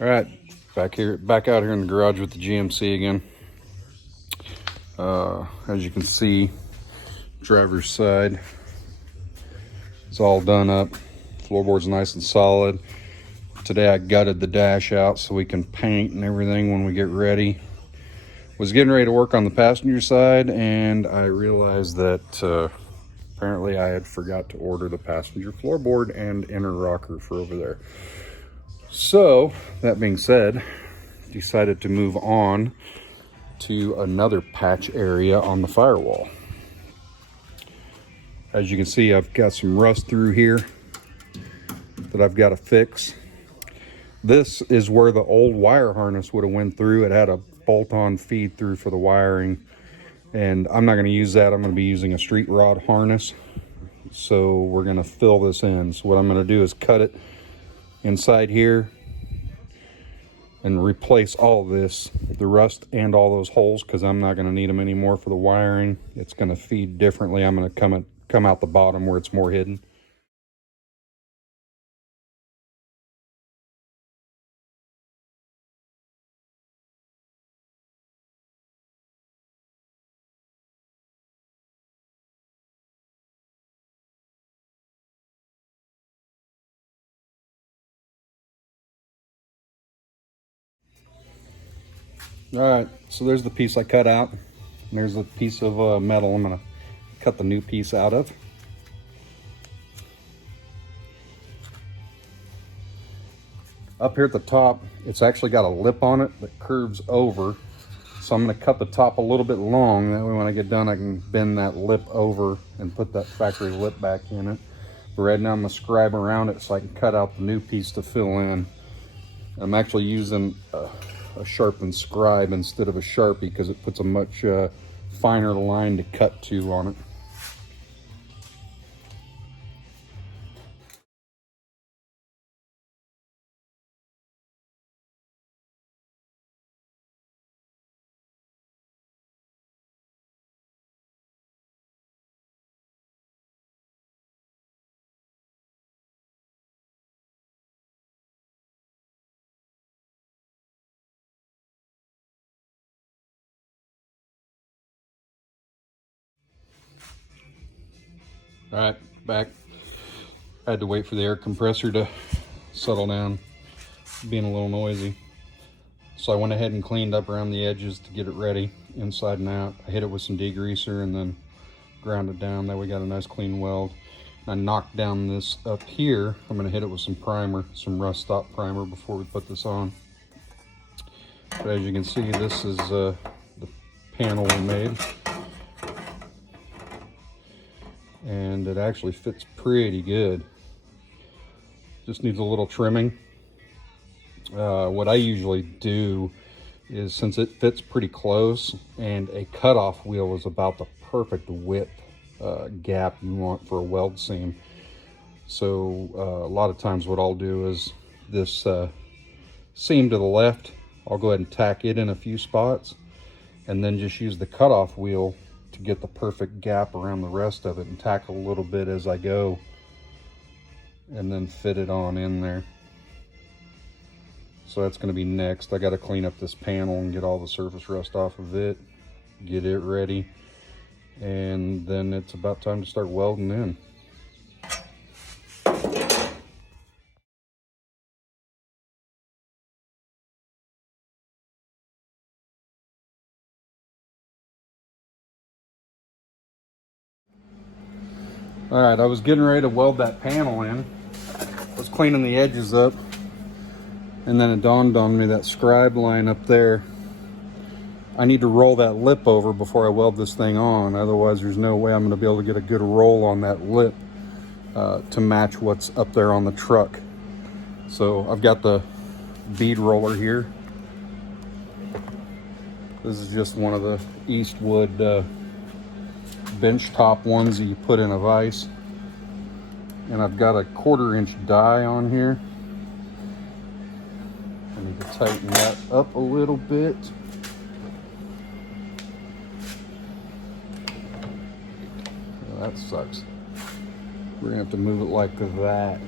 All right, back out here in the garage with the GMC again. As you can see, driver's side is all done up. Floorboard's nice and solid. Today I gutted the dash out so we can paint and everything when we get ready. Was getting ready to work on the passenger side, and I realized that apparently I had forgot to order the passenger floorboard and inner rocker for over there. So that being said, decided to move on to another patch area on the firewall. As you can see, I've got some rust through here that I've got to fix. This is where the old wire harness would have went through. It had a bolt-on feed through for the wiring, and I'm not going to use that. I'm going to be using a street rod harness. So we're going to fill this in. So what I'm going to do is cut it inside here and replace all of this, the rust and all those holes, because I'm not going to need them anymore for the wiring. It's going to feed differently. I'm going to come out the bottom where it's more hidden. All right, so there's the piece I cut out. And there's a piece of metal I'm gonna cut the new piece out of. Up here at the top, it's actually got a lip on it that curves over. So I'm gonna cut the top a little bit long. That way when I get done, I can bend that lip over and put that factory lip back in it. But right now I'm gonna scribe around it so I can cut out the new piece to fill in. I'm actually using a sharpened scribe instead of a Sharpie because it puts a much finer line to cut to on it. All right, back. I had to wait for the air compressor to settle down, being a little noisy. So I went ahead and cleaned up around the edges to get it ready, inside and out. I hit it with some degreaser and then ground it down. That way we got a nice clean weld. And I knocked down this up here. I'm gonna hit it with some primer, some rust stop primer before we put this on. But as you can see, this is the panel we made. And it actually fits pretty good. Just needs a little trimming. What I usually do is, since it fits pretty close and a cutoff wheel is about the perfect width gap you want for a weld seam. So a lot of times what I'll do is this seam to the left, I'll go ahead and tack it in a few spots and then just use the cutoff wheel to get the perfect gap around the rest of it and tack a little bit as I go and then fit it on in there. So that's going to be next. I got to clean up this panel and get all the surface rust off of it, get it ready, and then it's about time to start welding in. All right, I was getting ready to weld that panel in. I was cleaning the edges up, and then it dawned on me that scribe line up there, I need to roll that lip over before I weld this thing on. Otherwise, there's no way I'm going to be able to get a good roll on that lip to match what's up there on the truck. So I've got the bead roller here. This is just one of the Eastwood bench top ones that you put in a vise. And I've got a 1/4 inch die on here. I need to tighten that up a little bit. Oh, that sucks. We're gonna have to move it like that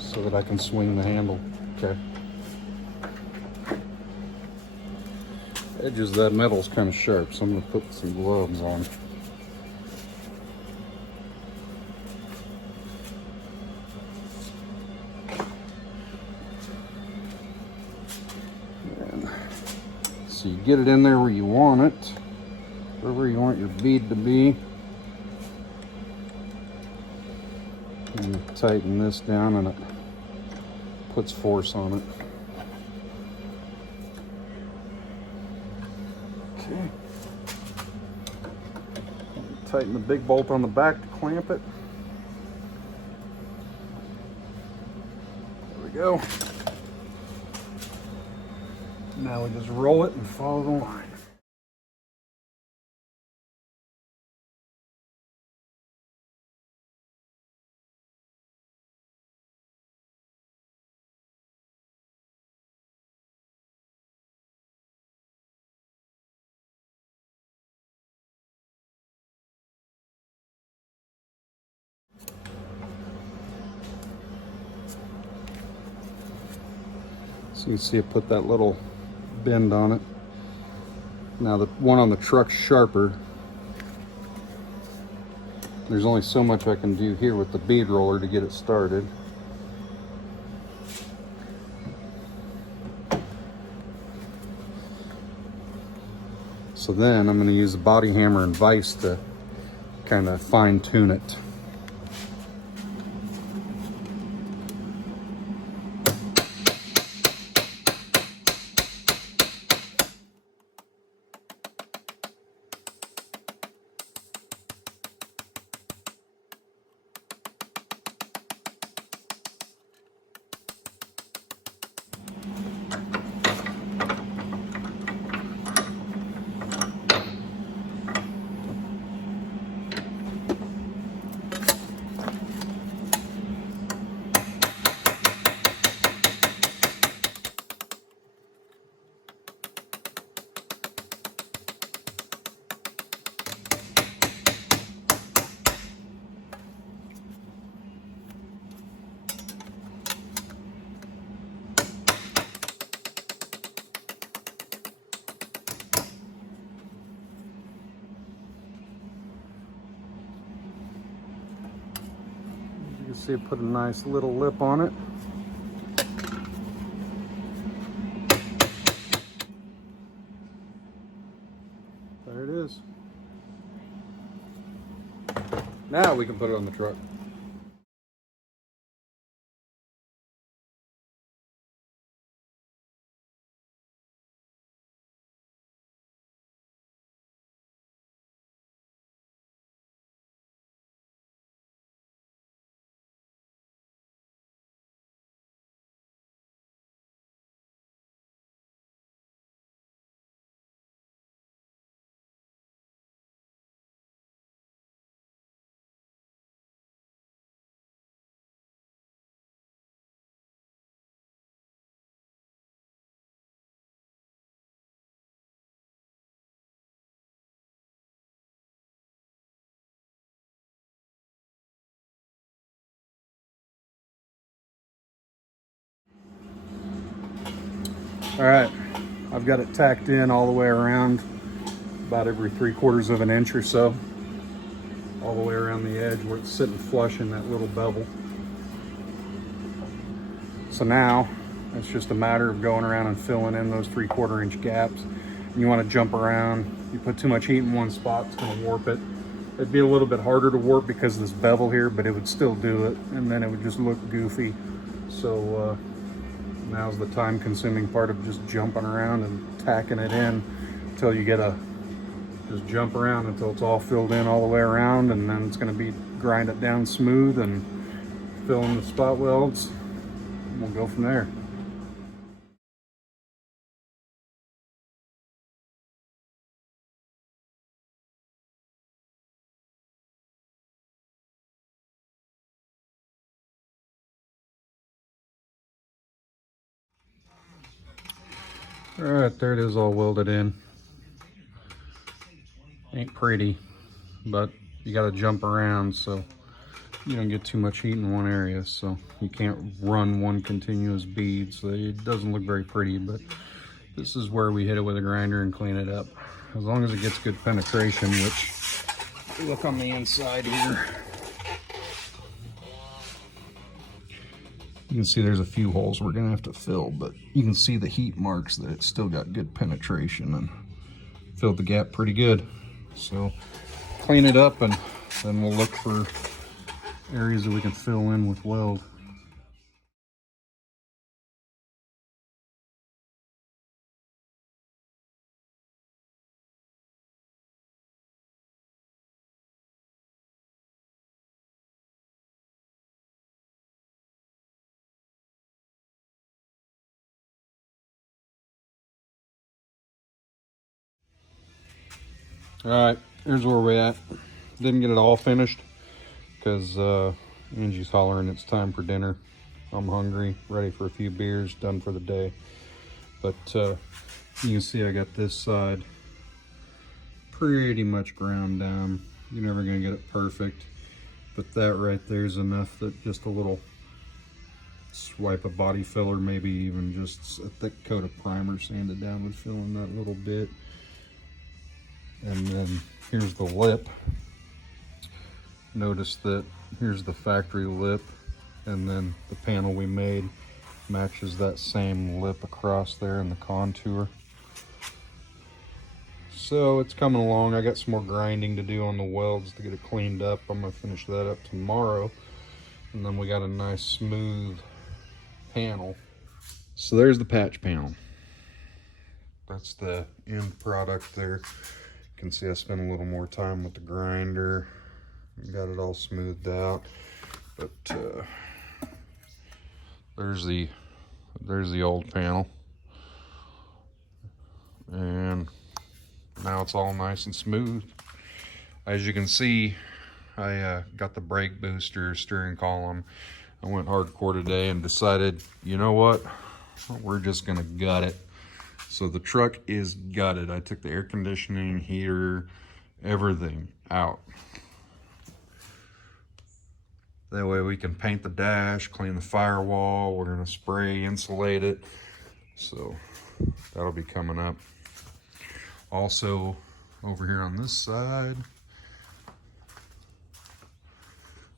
so that I can swing the handle. Okay. edges of that metal's kind of sharp, so I'm going to put some gloves on. And so you get it in there where you want it, wherever you want your bead to be. And tighten this down and it puts force on it. Okay. Tighten the big bolt on the back to clamp it. There we go. Now we just roll it and follow the line. So you see it put that little bend on it. Now the one on the truck's sharper. There's only so much I can do here with the bead roller to get it started. So then I'm going to use the body hammer and vise to kind of fine tune it. See it put a nice little lip on it. There it is. Now we can put it on the truck. All right, I've got it tacked in all the way around, about every 3/4 of an inch or so, all the way around the edge where it's sitting flush in that little bevel. So now it's just a matter of going around and filling in those 3/4 inch gaps. And you want to jump around. You put too much heat in one spot, it's going to warp it. It'd be a little bit harder to warp because of this bevel here, but it would still do it, and then it would just look goofy. So now's the time consuming part of just jumping around and tacking it in until you get just jump around until it's all filled in all the way around, and then it's going to be grind it down smooth and fill in the spot welds, and we'll go from there. All right, there it is, all welded in. Ain't pretty, but you got to jump around so you don't get too much heat in one area, so you can't run one continuous bead, so it doesn't look very pretty, but This is where we hit it with a grinder and clean it up. As long as it gets good penetration, which, look on the inside here. You can see there's a few holes we're gonna have to fill, but you can see the heat marks that it's still got good penetration and filled the gap pretty good. So clean it up and then we'll look for areas that we can fill in with weld. All right, here's where we're at. Didn't get it all finished because Angie's hollering it's time for dinner. I'm hungry, ready for a few beers, done for the day. But you can see I got this side pretty much ground down. You're never gonna get it perfect, but that right there is enough that just a little swipe of body filler, maybe even just a thick coat of primer sanded down would fill in that little bit. And then here's the lip. Notice that here's the factory lip, and then the panel we made matches that same lip across there in the contour. So it's coming along. I got some more grinding to do on the welds to get it cleaned up. I'm gonna finish that up tomorrow. And then we got a nice smooth panel. So there's the patch panel. That's the end product there. You can see I spent a little more time with the grinder. Got it all smoothed out. But there's the old panel. And now it's all nice and smooth. As you can see, I got the brake booster, steering column. I went hardcore today and decided, you know what? We're just gonna gut it. So the truck is gutted. I took the air conditioning, heater, everything out. That way we can paint the dash, clean the firewall. We're gonna spray, insulate it. So that'll be coming up. Also, over here on this side,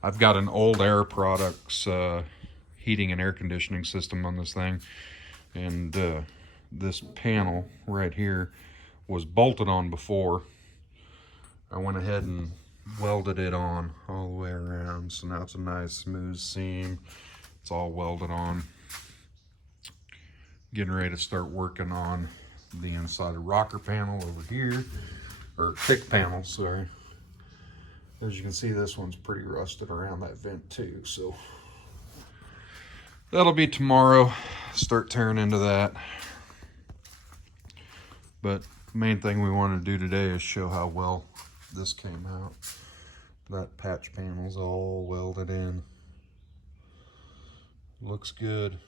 I've got an old Air Products heating and air conditioning system on this thing. And this panel right here was bolted on before. I went ahead and welded it on all the way around, so now it's a nice smooth seam. It's all welded on. Getting ready to start working on the inside of rocker panel over here, or kick panel, sorry. As you can see, this one's pretty rusted around that vent too, so that'll be tomorrow. Start tearing into that. But the main thing we want to do today is show how well this came out. That patch panel's all welded in. Looks good.